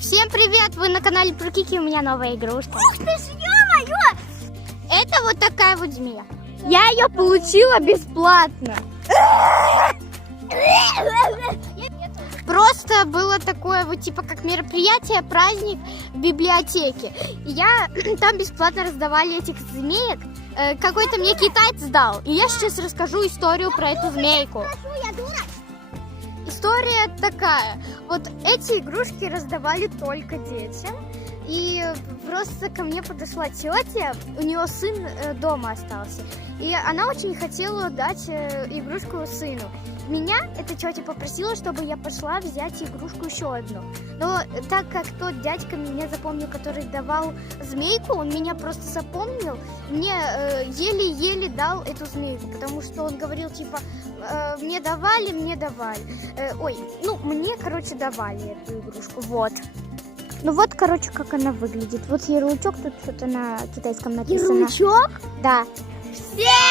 Всем привет! Вы на канале Про Кики, у меня новая игрушка. Ух ты ж, ё-моё! Это вот такая вот змея. Я ее получила бесплатно. Просто было такое вот типа как мероприятие, праздник в библиотеке. И там бесплатно раздавали этих змеек. Какой-то мне китаец дал. И я сейчас расскажу историю про эту змейку. История такая. Вот эти игрушки раздавали только детям. И просто ко мне подошла тетя, у нее сын дома остался. И она очень хотела дать игрушку сыну. Меня эта тетя попросила, чтобы я пошла взять игрушку еще одну. Но так как тот дядька меня запомнил, который давал змейку, он меня просто запомнил, мне еле-еле дал эту змейку, потому что он говорил, типа, мне давали. Мне, короче, давали эту игрушку, вот. Ну вот, короче, как она выглядит. Вот ярлычок, тут что-то на китайском написано. Ярлычок? Да. Всем